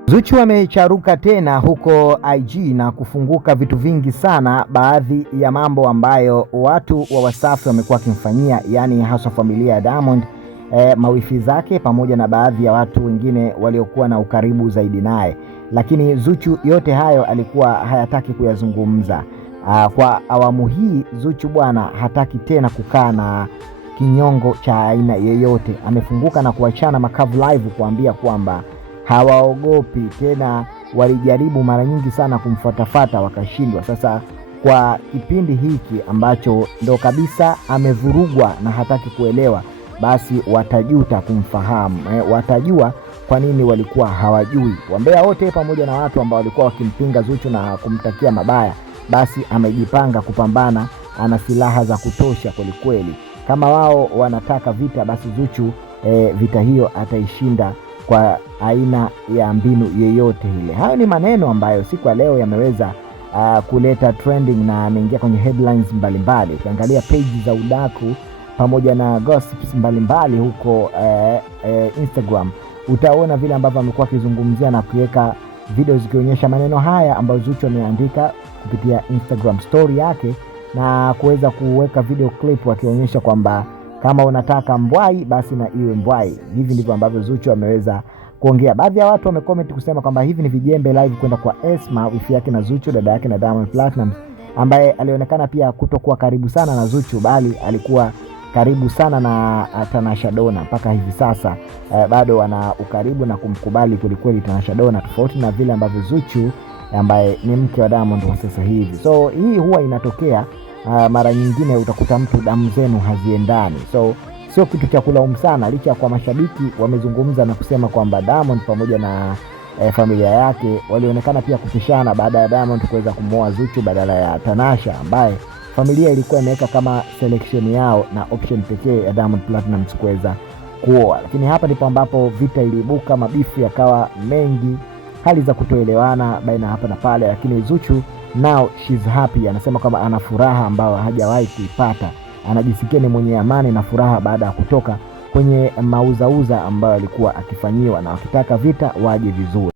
Zuchu amecharuka tena huko IG na kufunguka vitu vingi sana, baadhi ya mambo ambayo watu wa Wasafi wamekuwa wakimfanyia, yani hasa familia ya Diamond, mawifi zake pamoja na baadhi ya watu wengine waliokuwa na ukaribu zaidi naye. Lakini Zuchu yote hayo alikuwa hayataki kuyazungumza. Kwa awamu hii Zuchu bwana hataki tena kukaa na kinyongo cha aina yeyote. Amefunguka na kuachana Makavu Live kuambia kwamba hawaogopi tena. Walijaribu mara nyingi sana kumfuatafuata wakashindwa. Sasa kwa kipindi hiki ambacho ndo kabisa amevurugwa na hataki kuelewa, basi watajuta kumfahamu. Watajua kwa nini walikuwa hawajui. Wambea wote pamoja na watu ambao walikuwa wakimpinga Zuchu na kumtakia mabaya, basi amejipanga kupambana. Ana silaha za kutosha kweli. Kama wao wanataka vita, basi Zuchu vita hiyo ataishinda kwa aina ya mbinu yeyote ile. Hayo ni maneno ambayo siku ya leo yameweza kuleta trending na ameingia kwenye headlines mbalimbali. Ukiangalia page za udaku pamoja na gossips mbalimbali huko Instagram, utaona vile ambavyo amekuwa akizungumzia na kuweka video zikionyesha maneno haya ambayo Zuchu ameandika kupitia Instagram story yake, na kuweza kuweka video clip wakionyesha kwamba kama unataka mbwai basi na iwe mbwai. Hivi ndivyo ambavyo Zuchu ameweza kuongea. Baadhi ya watu wamecomment kusema kwamba hivi ni vijembe live kwenda kwa Esma, wifi yake na Zuchu, dada yake na Diamond Platnumz, ambaye alionekana pia kutokuwa karibu sana na Zuchu, bali alikuwa karibu sana na Tanasha Donna. Mpaka hivi sasa bado wana ukaribu na kumkubali kweli Tanasha Donna, tofauti na vile ambavyo Zuchu ambaye ni mke wa Diamond kwa sasa hivi. So hii huwa inatokea mara nyingine, utakuta mtu damu zenu haziendani. So sio kitu cha kulaumu sana, licha kwa mashabiki wamezungumza na kusema kwamba Diamond pamoja na familia yake walionekana pia kupishana baada ya Diamond kuweza kumwoa Zuchu badala ya Tanasha, ambaye familia ilikuwa imeweka kama selection yao na option pekee ya Diamond Platnumz kuweza kuoa. Lakini hapa ndipo ambapo vita iliibuka, mabifu yakawa mengi, hali za kutoelewana baina hapa na pale. Lakini Zuchu now she's happy, anasema kwamba ana furaha ambayo hajawahi kuipata. Anajisikia ni mwenye amani na furaha baada ya kutoka kwenye mauzauza ambayo alikuwa akifanyiwa, na wakitaka vita waje vizuri.